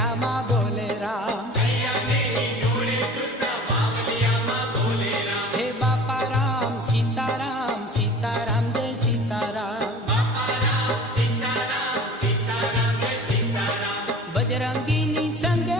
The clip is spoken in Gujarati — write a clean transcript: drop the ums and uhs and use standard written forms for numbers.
બાવલિયામાં બોલે રામ. હે બાપા રામ સીતારામ સીતારામ જય સીતારામ. બજરંગીની સંગે